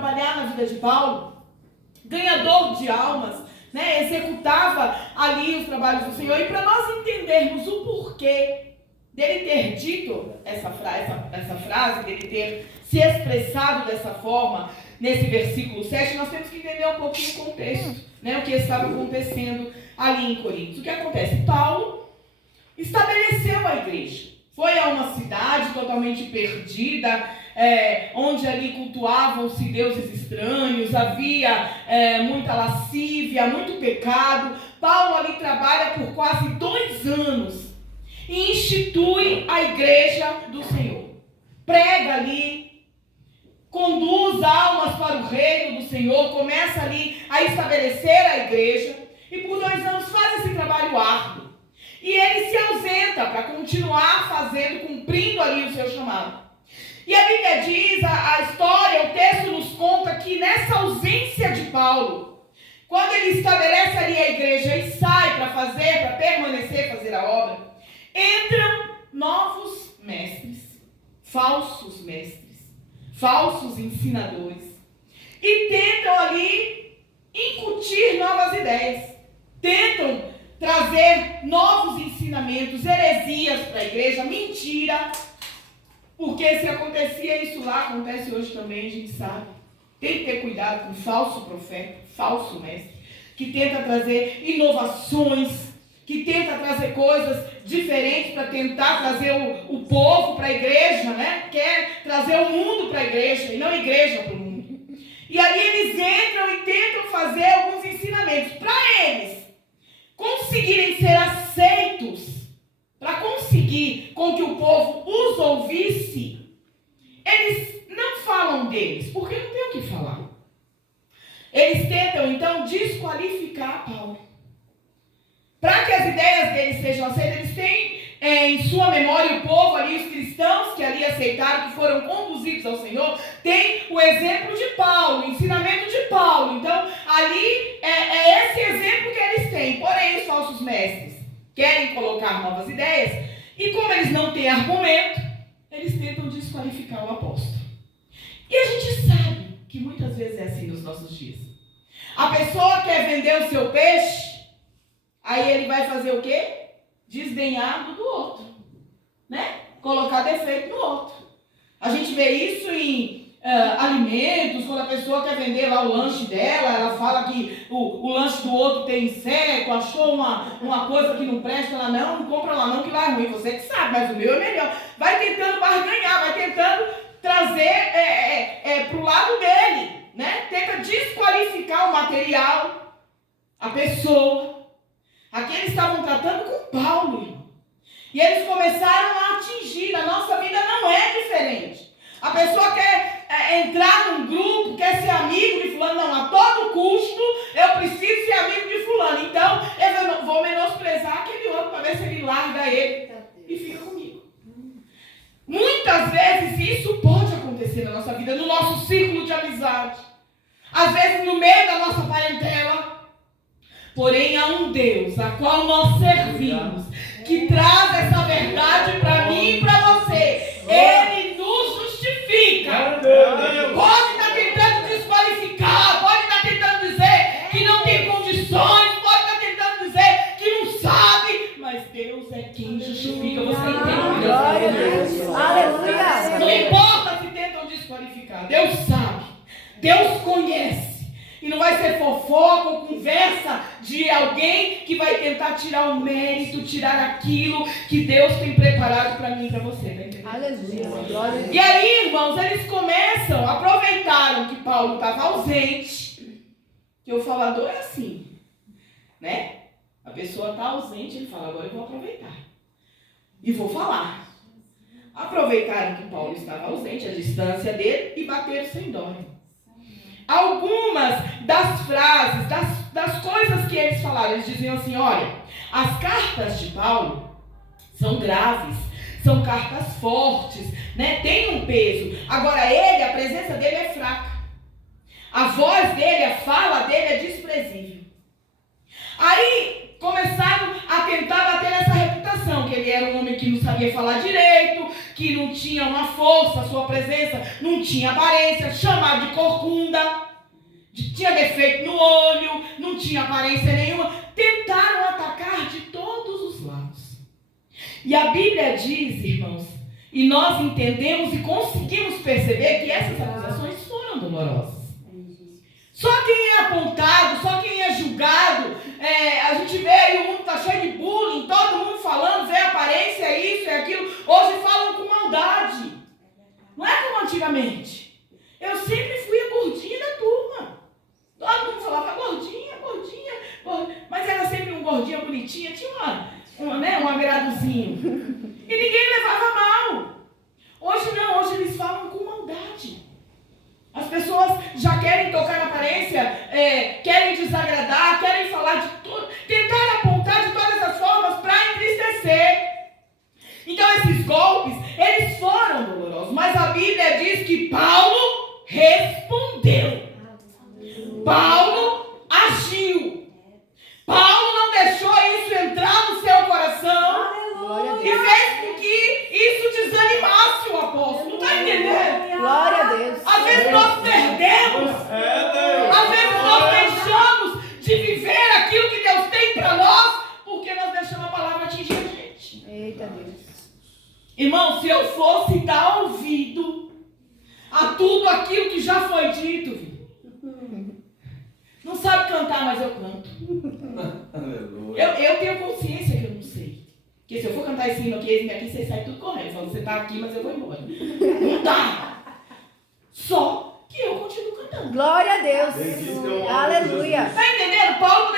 trabalhar na vida de Paulo, ganhador de almas, né? Executava ali os trabalhos do Senhor. E para nós entendermos o porquê dele ter dito essa frase, dele ter se expressado dessa forma, nesse versículo 7, nós temos que entender um pouquinho o contexto, né? O que estava acontecendo ali em Corinto. O que acontece? Paulo estabeleceu a igreja. Foi a uma cidade totalmente perdida, onde ali cultuavam-se deuses estranhos, havia muita lascívia, muito pecado. Paulo ali trabalha por quase 2 anos e institui a igreja do Senhor. Prega ali, conduz almas para o reino do Senhor, começa ali a estabelecer a igreja e por 2 anos faz esse trabalho árduo. E ele se ausenta para continuar fazendo, cumprindo ali o seu chamado. E a Bíblia diz, a história, o texto nos conta que nessa ausência de Paulo, quando ele estabelece ali a igreja e sai para permanecer, fazer a obra, entram novos mestres, falsos ensinadores, e tentam ali incutir novas ideias, tentam trazer novos ensinamentos, heresias para a igreja, mentira. Porque se acontecia isso lá, acontece hoje também, a gente sabe. Tem que ter cuidado com falso profeta, falso mestre, que tenta trazer inovações, que tenta trazer coisas diferentes para tentar trazer o povo para a igreja, né? Quer trazer o mundo para a igreja e não a igreja para o mundo. E ali eles entram e tentam fazer alguns ensinamentos para eles conseguirem ser aceitos, para conseguir com que o povo os ouvisse. Eles não falam deles, porque não tem o que falar. Eles tentam, então, desqualificar Paulo. Para que as ideias deles sejam aceitas, eles têm em sua memória o povo ali, os cristãos que ali aceitaram, que foram conduzidos ao Senhor, tem o exemplo de Paulo, o ensinamento de Paulo. Então, ali é esse exemplo que eles têm. Porém, os falsos mestres querem colocar novas ideias e como eles não têm argumento, eles tentam desqualificar o apóstolo. E a gente sabe que muitas vezes é assim nos nossos dias. A pessoa quer vender o seu peixe, aí ele vai fazer o quê? Desdenhar do outro, né? Colocar defeito no outro. A gente vê isso em alimentos, quando a pessoa quer vender lá o lanche dela, ela fala que o lanche do outro tem seco, achou uma coisa que não presta, ela não compra lá não, que lá é ruim, você que sabe, mas o meu é melhor. Vai tentando barganhar, vai tentando trazer para o lado dele, né? Tenta desqualificar o material, a pessoa. Aqui eles estavam tratando com Paulo, irmão. E eles começaram a atingir. A nossa vida não é diferente. A pessoa quer entrar num grupo, quer ser amigo de fulano. Não, a todo custo eu preciso ser amigo de fulano. Então eu vou menosprezar aquele outro para ver se ele larga ele e fica comigo. Muitas vezes isso pode acontecer na nossa vida, no nosso círculo de amizade. Às vezes no meio da nossa parentela. Porém, há um Deus a qual nós servimos, que traz essa verdade para mim e para você. Ele nos justifica. Pode estar tentando desqualificar, pode estar tentando dizer que não tem condições, pode estar tentando dizer que não sabe, mas Deus é quem justifica. Você entende? Glória a Deus. Aleluia. Não importa se tentam desqualificar, Deus sabe, Deus conhece. E não vai ser fofoca ou conversa de alguém que vai tentar tirar o mérito, tirar aquilo que Deus tem preparado para mim e para você. Tá entendendo? Aleluia. E aí, irmãos, eles aproveitaram que Paulo estava ausente, que o falador é assim, né? A pessoa está ausente, ele fala, agora eu vou aproveitar. E vou falar. Aproveitaram que Paulo estava ausente, a distância dele, e bateram sem dó. Algumas das frases, das coisas que eles falaram, eles diziam assim, olha, as cartas de Paulo são graves, são cartas fortes, né? Tem um peso. Agora a presença dele é fraca. A voz dele, a fala dele é desprezível. Aí começaram a tentar bater nessa reputação, que ele era um homem que não sabia falar direito, que não tinha uma força, a sua presença não tinha aparência, chamado de corcunda, tinha defeito no olho, não tinha aparência nenhuma. Tentaram atacar de todos os lados. E a Bíblia diz, irmãos, e nós entendemos e conseguimos perceber que essas acusações foram dolorosas. Só quem é apontado, só quem é julgado, a gente vê aí o mundo está cheio de bullying, todo mundo falando, vê a aparência, é isso, é aquilo. Hoje falam com maldade. Não é como antigamente. Eu sempre fui a gordinha da turma. Todo mundo falava gordinha, gordinha, gordinha. Mas era sempre um gordinha bonitinha, tinha um agradozinho. E ninguém levava mal. Hoje não, hoje eles falam com maldade. As pessoas já querem tocar na aparência, querem desagradar, querem falar de tudo, tentar apontar de todas as formas para entristecer. Então esses golpes, eles foram dolorosos, mas a Bíblia diz que Paulo respondeu. Paulo agiu. Paulo não deixou isso entrar no seu coração e fez com que isso desanimasse o apóstolo. Não está entendendo? Glória a Deus. Às vezes nós perdemos. Às vezes nós deixamos de viver aquilo que Deus tem para nós porque nós deixamos a palavra atingir a gente. Eita Deus. Irmão, se eu fosse dar ouvido a tudo aquilo que já foi dito, não sabe cantar, mas eu canto. Eu tenho consciência que eu não sei. Porque se eu for cantar esse hino aqui, você sai tudo correndo. Fala, você está aqui, mas eu vou embora. Não dá. Só que eu continuo cantando. Glória a Deus. Aleluia. Está entendendo? Paulo